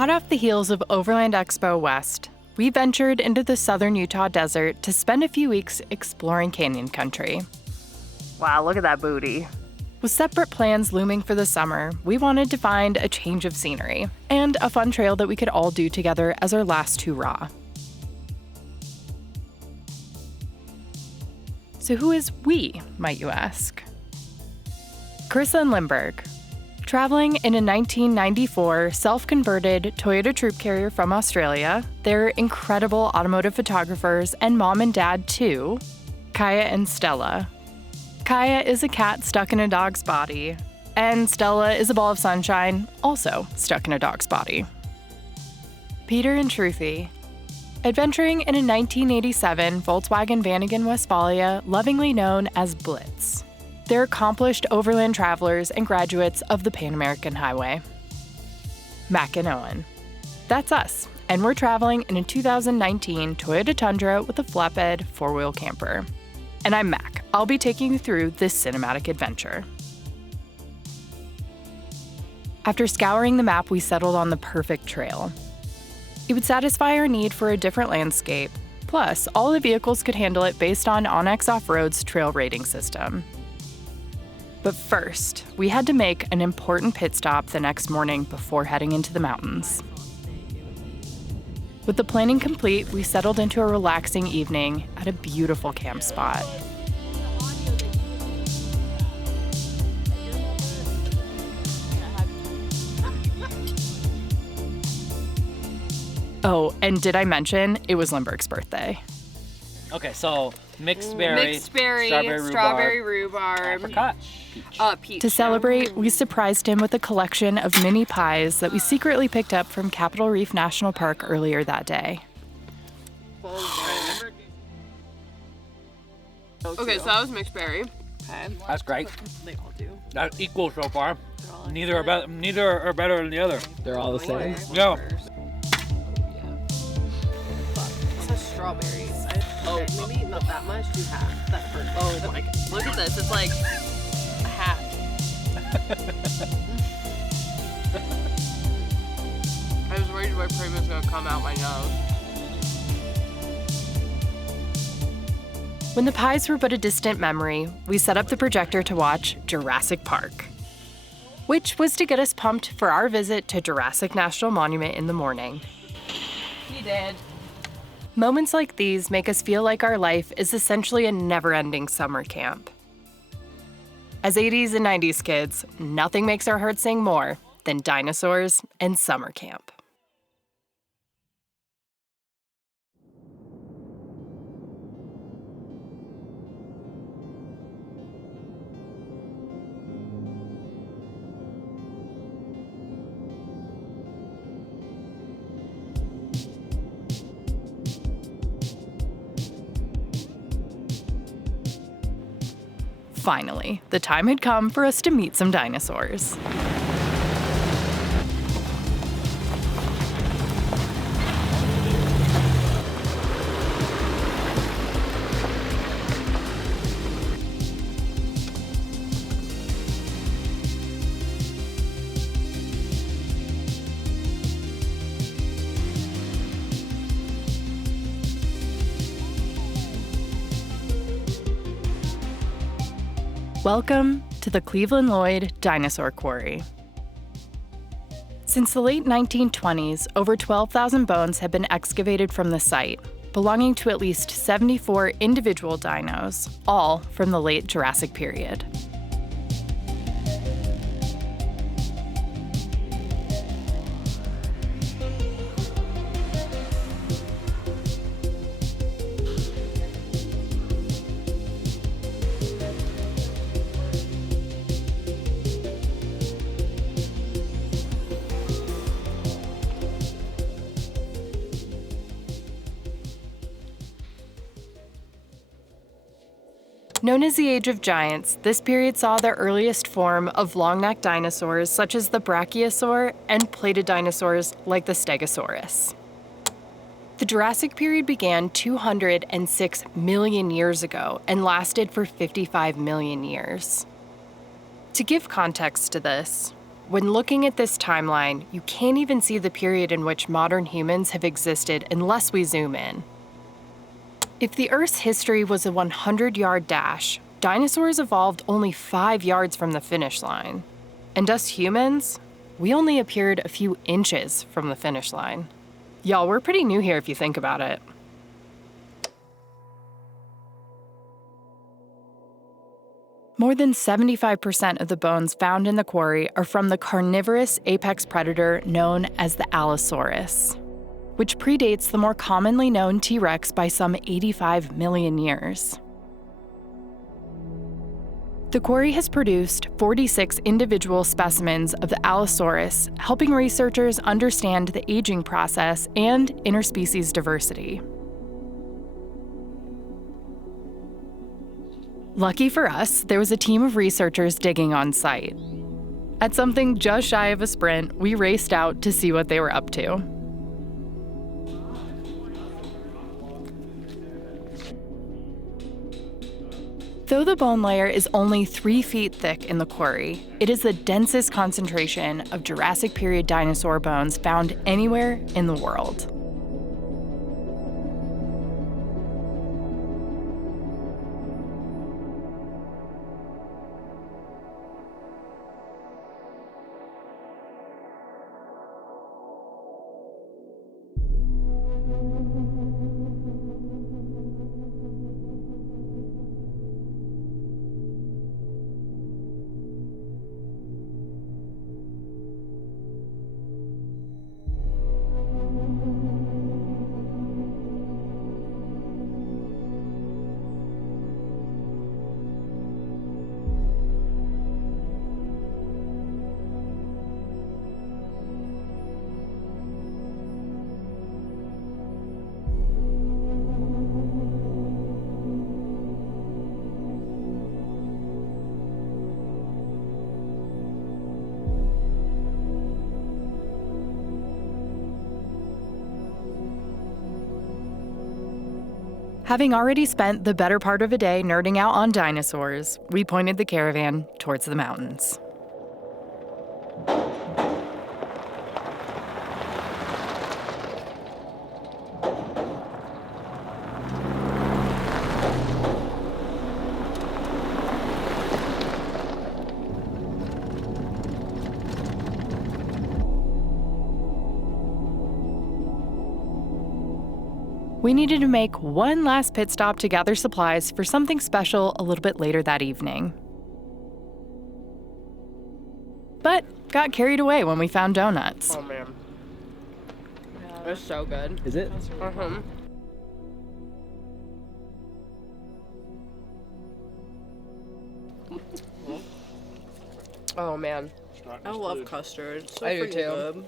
Hot off the heels of Overland Expo West, we ventured into the southern Utah desert to spend a few weeks exploring canyon country. Wow, look at that booty. With separate plans looming for the summer, we wanted to find a change of scenery and a fun trail that we could all do together as our last hurrah. So who is we, might you ask? Karissa Linhbergh. Traveling in a 1994 self-converted Toyota troop carrier from Australia, they're incredible automotive photographers and mom and dad too, Kaya and Stella. Kaya is a cat stuck in a dog's body, and Stella is a ball of sunshine, also stuck in a dog's body. Peter and Shruthi. Adventuring in a 1987 Volkswagen Vanagon Westfalia, lovingly known as Blitz. They're accomplished overland travelers and graduates of the Pan American Highway. Mac and Owen. That's us, and we're traveling in a 2019 Toyota Tundra with a flatbed four-wheel camper. And I'm Mac. I'll be taking you through this cinematic adventure. After scouring the map, we settled on the perfect trail. It would satisfy our need for a different landscape, plus all the vehicles could handle it based on Onyx Off-Road's trail rating system. But first, we had to make an important pit stop the next morning before heading into the mountains. With the planning complete, we settled into a relaxing evening at a beautiful camp spot. Oh, and did I mention it was Linhbergh's birthday? Okay, so mixed berry, strawberry rhubarb, apricot, peach. To celebrate, we surprised him with a collection of mini pies that we secretly picked up from Capitol Reef National Park earlier that day. Okay, so that was mixed berry. Okay. That's great. They all do. That's equal so far. Neither are better than the other. They're all the same? Yeah. Strawberries. Maybe not that much. Do half. That first. Oh my god. Look at this. It's like a hat. I was worried my cream was gonna come out my nose. When the pies were but a distant memory, we set up the projector to watch Jurassic Park, which was to get us pumped for our visit to Jurassic National Monument in the morning. He did. Moments like these make us feel like our life is essentially a never-ending summer camp. As 80s and 90s kids, nothing makes our hearts sing more than dinosaurs and summer camp. Finally, the time had come for us to meet some dinosaurs. Welcome to the Cleveland Lloyd Dinosaur Quarry. Since the late 1920s, over 12,000 bones have been excavated from the site, belonging to at least 74 individual dinos, all from the late Jurassic period. Known as the Age of Giants, this period saw the earliest form of long-necked dinosaurs such as the Brachiosaur and plated dinosaurs like the Stegosaurus. The Jurassic period began 206 million years ago and lasted for 55 million years. To give context to this, when looking at this timeline, you can't even see the period in which modern humans have existed unless we zoom in. If the Earth's history was a 100-yard dash, dinosaurs evolved only 5 yards from the finish line. And us humans, we only appeared a few inches from the finish line. Y'all, we're pretty new here if you think about it. More than 75% of the bones found in the quarry are from the carnivorous apex predator known as the Allosaurus, which predates the more commonly known T-Rex by some 85 million years. The quarry has produced 46 individual specimens of the Allosaurus, helping researchers understand the aging process and interspecies diversity. Lucky for us, there was a team of researchers digging on site. At something just shy of a sprint, we raced out to see what they were up to. Though the bone layer is only 3 feet thick in the quarry, it is the densest concentration of Jurassic period dinosaur bones found anywhere in the world. Having already spent the better part of a day nerding out on dinosaurs, we pointed the caravan towards the mountains. We needed to make one last pit stop to gather supplies for something special a little bit later that evening. But got carried away when we found donuts. Oh man. Yeah. It's so good. Is it? Uh-huh. Oh man. I love custard. It's so I do freaking too. good.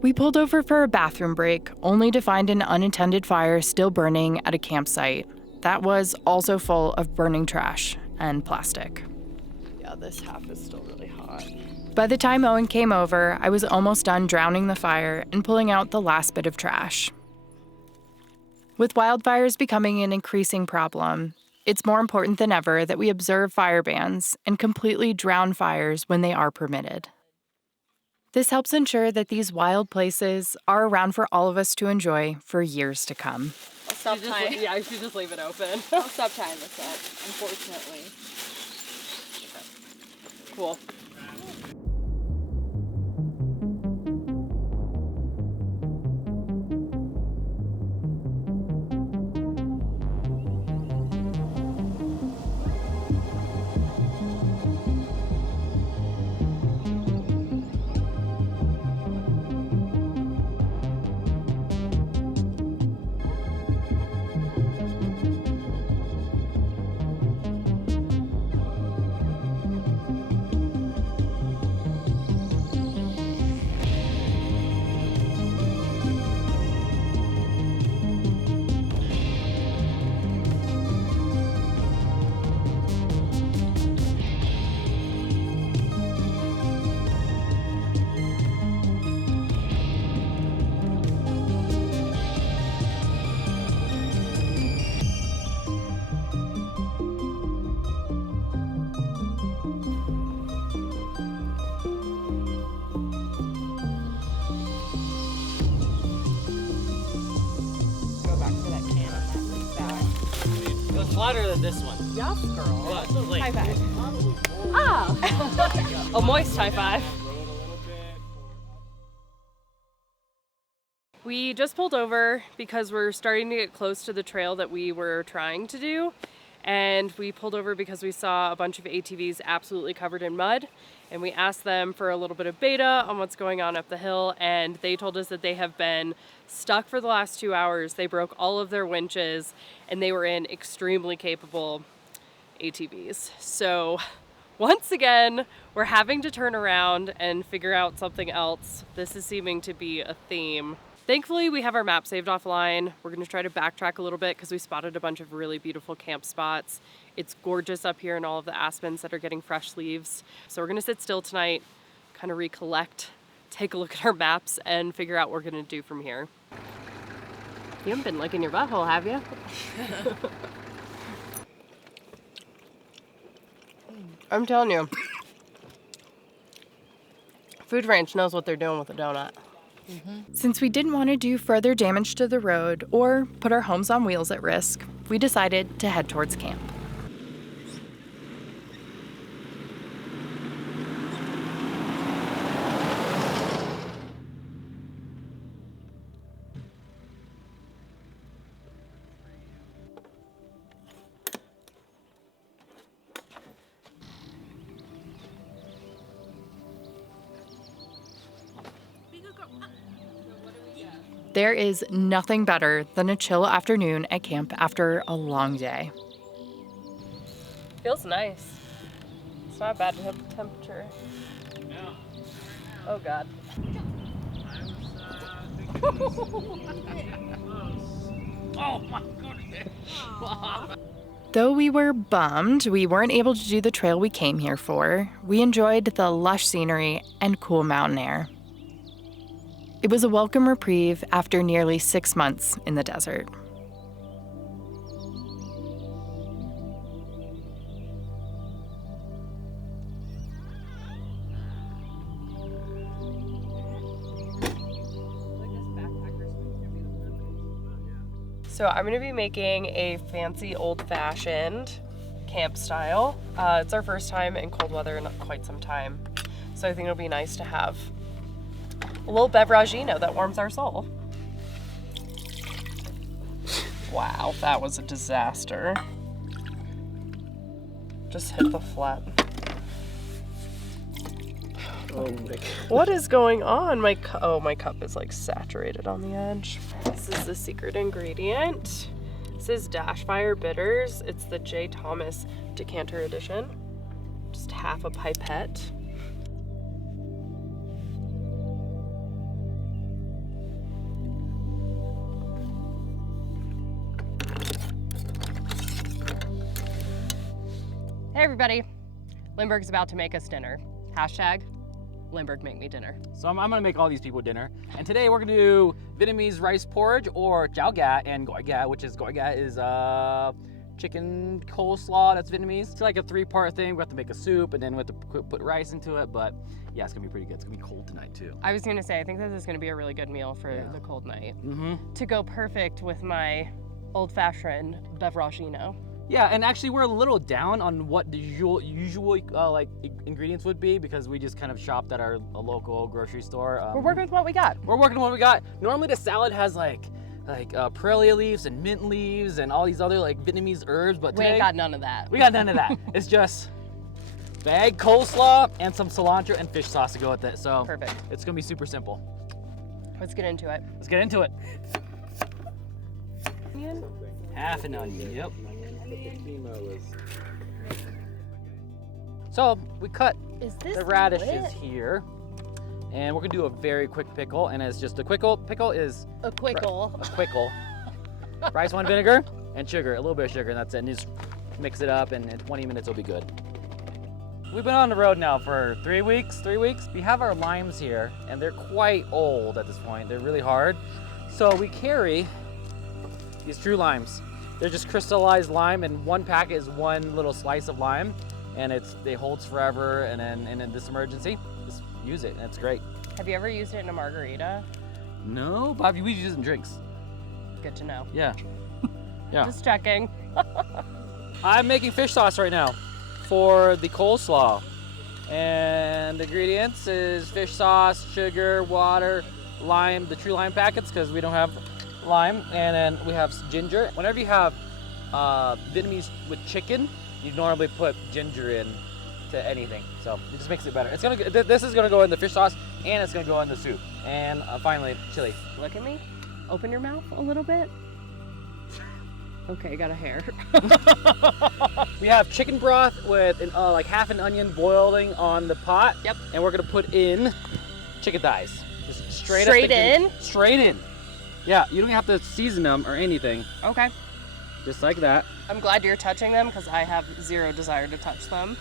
We pulled over for a bathroom break, only to find an unattended fire still burning at a campsite that was also full of burning trash and plastic. Yeah, this half is still really hot. By the time Owen came over, I was almost done drowning the fire and pulling out the last bit of trash. With wildfires becoming an increasing problem, it's more important than ever that we observe fire bans and completely drown fires when they are permitted. This helps ensure that these wild places are around for all of us to enjoy for years to come. I'll stop tying. Yeah, I should just leave it open. I'll stop tying this up, unfortunately. Cool. flatter than this one. Yes, girl. But, like, High five. Oh. A moist high five. We just pulled over because we're starting to get close to the trail that we were trying to do. And we pulled over because we saw a bunch of ATVs absolutely covered in mud. And we asked them for a little bit of beta on what's going on up the hill. And they told us that they have been stuck for the last 2 hours. They broke all of their winches and they were in extremely capable ATVs. So once again, we're having to turn around and figure out something else. This is seeming to be a theme. Thankfully, we have our map saved offline. We're gonna try to backtrack a little bit because we spotted a bunch of really beautiful camp spots. It's gorgeous up here in all of the aspens that are getting fresh leaves. So we're gonna sit still tonight, kind of recollect, take a look at our maps, and figure out what we're gonna do from here. You haven't been licking your butthole, have you? I'm telling you, Food Ranch knows what they're doing with a donut. Since we didn't want to do further damage to the road or put our homes on wheels at risk, we decided to head towards camp. There is nothing better than a chill afternoon at camp after a long day. Feels nice. It's not a bad temperature. Yeah. Oh God. Oh my goodness. Though we were bummed we weren't able to do the trail we came here for, we enjoyed the lush scenery and cool mountain air. It was a welcome reprieve after nearly 6 months in the desert. So I'm gonna be making a fancy old-fashioned camp style. It's our first time in cold weather in quite some time. So I think it'll be nice to have a little beveragino that warms our soul. Wow, that was a disaster. Just hit the flat. Oh my God. What is going on? My cup is like saturated on the edge. This is the secret ingredient. This is Dash Fire Bitters. It's the J. Thomas Decanter Edition. Just half a pipette. Hey everybody, Linhberg's about to make us dinner. Hashtag Linhberg make me dinner. So I'm gonna make all these people dinner. And today we're gonna do Vietnamese rice porridge or chao gat and gỏi gat, which is gỏi gat is chicken coleslaw, that's Vietnamese. It's like a 3-part thing. We have to make a soup and then we have to put rice into it, but yeah, it's gonna be pretty good. It's gonna be cold tonight too. I was gonna say, I think this is gonna be a really good meal for the cold night. To go perfect with my old-fashioned beveragino. Yeah, and actually we're a little down on what the usual like ingredients would be because we just kind of shopped at our local grocery store. We're working with what we got. We're working with what we got. Normally the salad has like pralia leaves and mint leaves and all these other like Vietnamese herbs, but We today ain't got none of that. we got none of that. It's just bag coleslaw and some cilantro and fish sauce to go with it. So Perfect. it's gonna be super simple. Let's get into it. Let's get into it. Onion? Half an onion, yep. So we cut Is this the radishes lit? here, and we're gonna do a very quick pickle, and it's just a pickle is A quickle. a quickle. Rice wine vinegar and sugar, a little bit of sugar, and that's it. And just mix it up, and in 20 minutes it'll be good. We've been on the road now for 3 weeks. We have our limes here, and they're quite old at this point. They're really hard. So we carry these true limes. They're just crystallized lime, and one packet is one little slice of lime, and it holds forever. And then in this emergency, just use it, and it's great. Have you ever used it in a margarita? No, Bob, we use it in drinks. Good to know. Yeah. Yeah. Just checking. I'm making fish sauce right now for the coleslaw. And the ingredients is fish sauce, sugar, water, lime, the true lime packets because we don't have lime, and then we have ginger. Whenever you have Vietnamese with chicken, you normally put ginger in to anything, so it just makes it better. This is gonna go in the fish sauce, and it's gonna go in the soup, and finally chili. Look at me. Open your mouth a little bit. Okay, got a hair. We have chicken broth with like half an onion boiling on the pot. Yep. And we're gonna put in chicken thighs. Just straight in? Straight in. Yeah, you don't have to season them or anything. Okay. Just like that. I'm glad you're touching them because I have zero desire to touch them.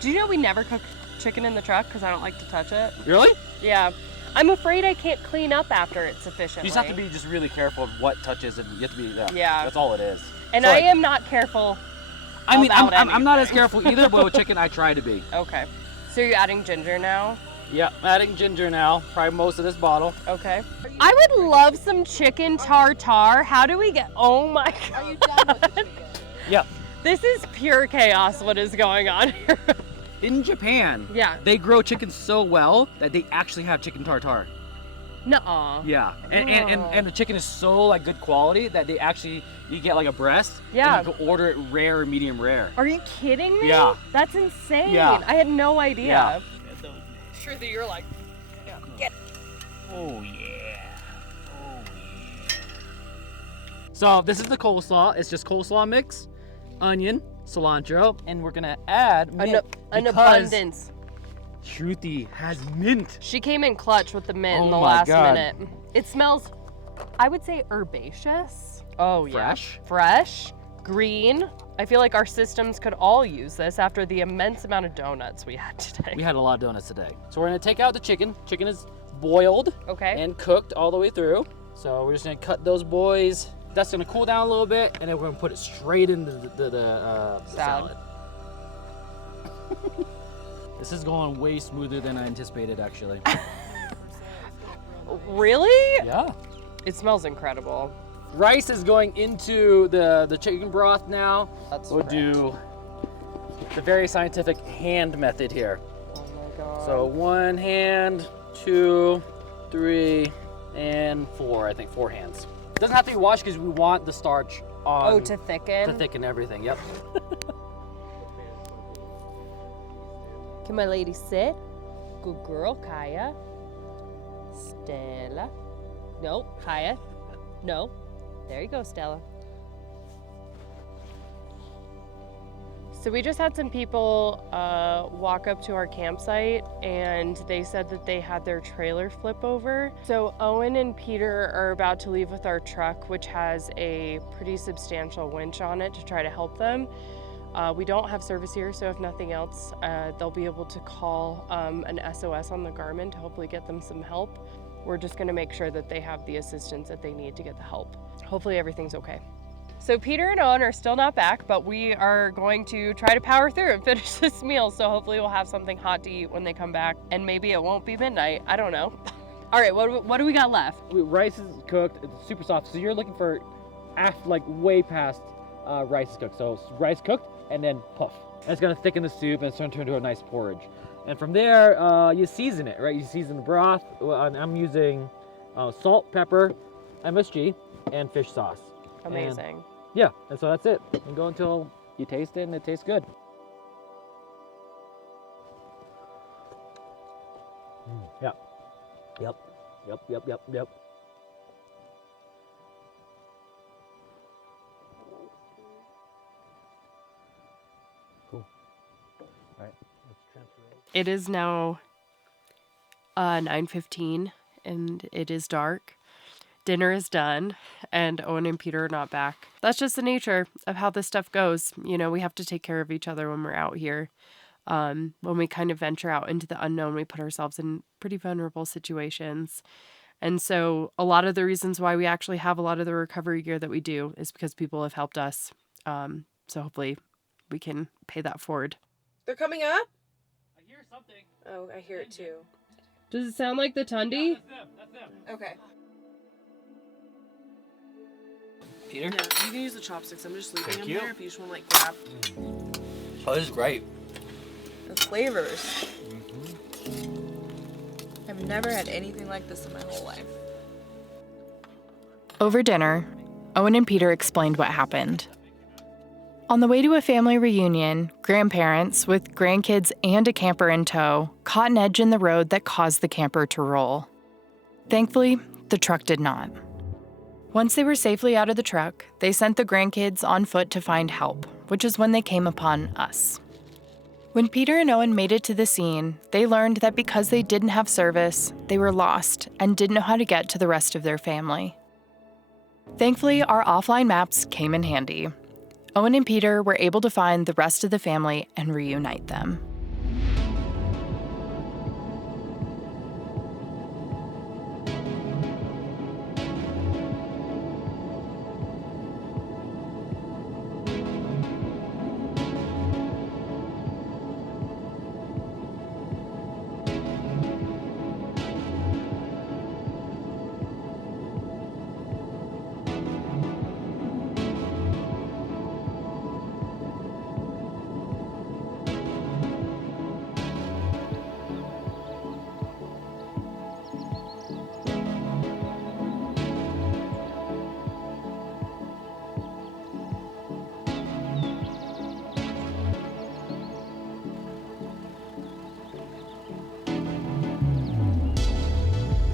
Do you know we never cook chicken in the truck because I don't like to touch it? Really? Yeah. I'm afraid I can't clean up after it sufficiently. You just have to be just really careful of what touches, and you have to be. Yeah. That's all it is. And Sorry. I am not careful. I mean, about I'm not as anything. careful either, but with chicken I try to be. Okay. So you're adding ginger now? Yeah, adding ginger now. Probably most of this bottle. Okay. I would love some chicken tartare. How do we get? Oh my god. Are you done with the chicken? Yeah. This is pure chaos. What is going on here? In Japan, Yeah. they grow chicken so well that they actually have chicken tartare. Nuh-uh. Yeah, and the chicken is so like good quality that they actually you get like a breast. Yeah. And you can order it rare or medium rare. Are you kidding me? Yeah. That's insane. Yeah. I had no idea. Yeah. Sure that you're like, Oh yeah. Oh yeah. So this is the coleslaw. It's just coleslaw mix, onion, cilantro, and we're gonna add mint an because abundance. Shruthi has mint. She came in clutch with the mint in the Oh my last God. minute. It smells, I would say, herbaceous. Oh yeah. Fresh. Fresh, green. I feel like our systems could all use this after the immense amount of donuts we had today. We had a lot of donuts today. So we're gonna take out the chicken. Chicken is boiled Okay. and cooked all the way through. So we're just gonna cut those boys. That's gonna cool down a little bit, and then we're gonna put it straight into the salad. This is going way smoother than I anticipated, actually. Really? Yeah. It smells incredible. Rice is going into the chicken broth now. We'll correct. do the very scientific hand method here. Oh my god. So 1 hand, 2, 3, and 4. I think 4 hands. It doesn't have to be washed because we want the starch on to thicken? to thicken everything. Yep. Can my lady sit? Good girl, Kaya. Stella. No, Kaya. No. There you go, Stella. So we just had some people walk up to our campsite, and they said that they had their trailer flip over. So Owen and Peter are about to leave with our truck, which has a pretty substantial winch on it to try to help them. We don't have service here, so if nothing else, they'll be able to call an SOS on the Garmin to hopefully get them some help. We're just gonna make sure that they have the assistance that they need to get the help. Hopefully everything's okay. So Peter and Owen are still not back, but we are going to try to power through and finish this meal, so hopefully we'll have something hot to eat when they come back, and maybe it won't be midnight, I don't know. All right, what do we got left? Rice is cooked. It's super soft. So you're looking for like way past rice is cooked. So rice cooked and then puff. And it's gonna thicken the soup and it's gonna turn into a nice porridge. And from there, you season it, right? You season the broth. I'm using salt, pepper, MSG, and fish sauce. Amazing. And yeah, and so that's it. And go until you taste it and it tastes good. Yep. Yep. Yep. Yep. Yep. Yep. Cool. All right. Let's transfer it. It is now 9:15 and it is dark. Dinner is done and Owen and Peter are not back. That's just the nature of how this stuff goes. You know, we have to take care of each other when we're out here. When we kind of venture out into the unknown, we put ourselves in pretty vulnerable situations. And so a lot of the reasons why we actually have a lot of the recovery gear that we do is because people have helped us. So hopefully we can pay that forward. They're coming up? I hear something. Oh, I hear it too. Does it sound like the Tundi? That's them. That's them. Okay. Peter? Yeah, you can use the chopsticks. I'm just leaving Thank them you. here if you just want to like grab Oh, this is great. the flavors. I've never had anything like this in my whole life. Over dinner, Owen and Peter explained what happened. On the way to a family reunion, grandparents, with grandkids and a camper in tow, caught an edge in the road that caused the camper to roll. Thankfully, the truck did not. Once they were safely out of the truck, they sent the grandkids on foot to find help, which is when they came upon us. When Peter and Owen made it to the scene, they learned that because they didn't have service, they were lost and didn't know how to get to the rest of their family. Thankfully, our offline maps came in handy. Owen and Peter were able to find the rest of the family and reunite them.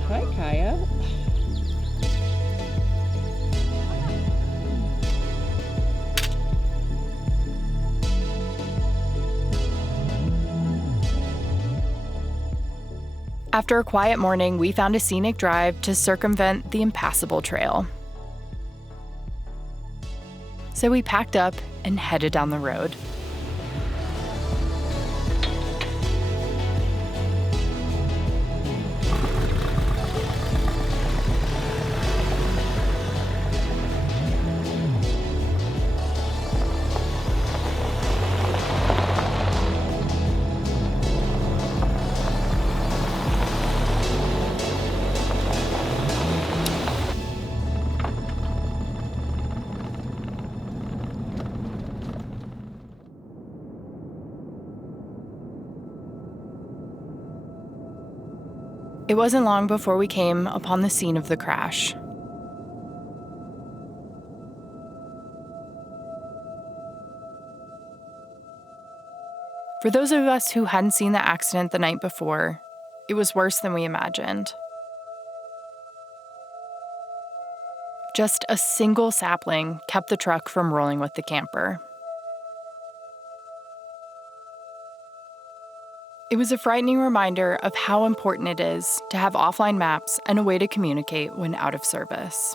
Hi, Kaya. After a quiet morning, we found a scenic drive to circumvent the impassable trail. So we packed up and headed down the road. It wasn't long before we came upon the scene of the crash. For those of us who hadn't seen the accident the night before, it was worse than we imagined. Just a single sapling kept the truck from rolling with the camper. It was a frightening reminder of how important it is to have offline maps and a way to communicate when out of service.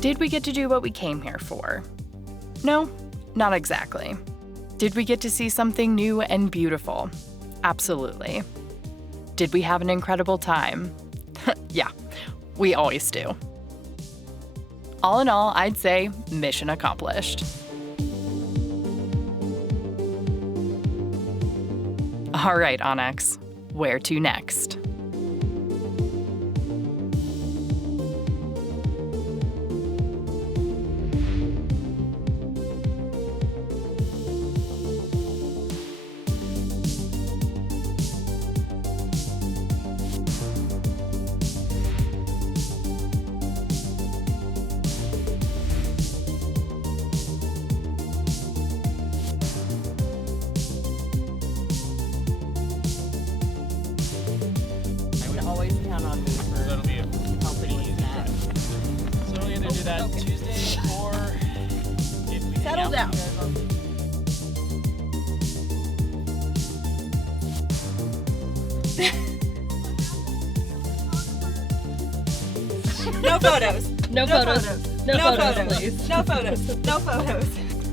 Did we get to do what we came here for? No, not exactly. Did we get to see something new and beautiful? Absolutely. Did we have an incredible time? Yeah, we always do. All in all, I'd say mission accomplished. All right, Onyx, where to next? So it'll be a helping with that. So we'll either do that Tuesday or if we hang Settle out, down. No photos. No photos. No photos, please. No photos. No photos.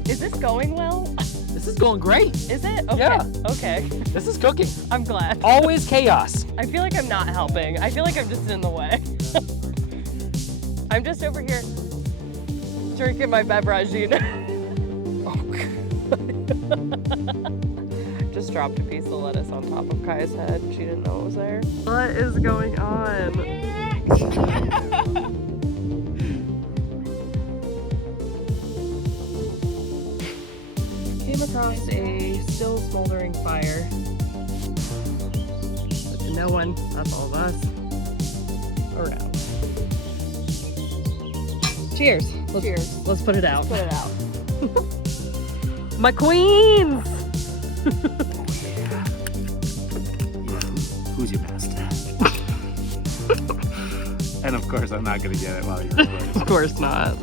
Is this going well? This is going great. Is it? Okay. Yeah. Okay. This is cooking. I'm glad. Always chaos. I feel like I'm not helping. I feel like I'm just in the way. I'm just over here drinking my beverage, you know. Oh, just dropped a piece of lettuce on top of Kaya's head. She didn't know it was there. What is going on? Came across a still smoldering fire. But to no one, that's all of us, around. Cheers. Cheers. Let's put it out. Put it out. My queens! Who's your best? And of course, I'm not gonna get it while you're recording. Of course not.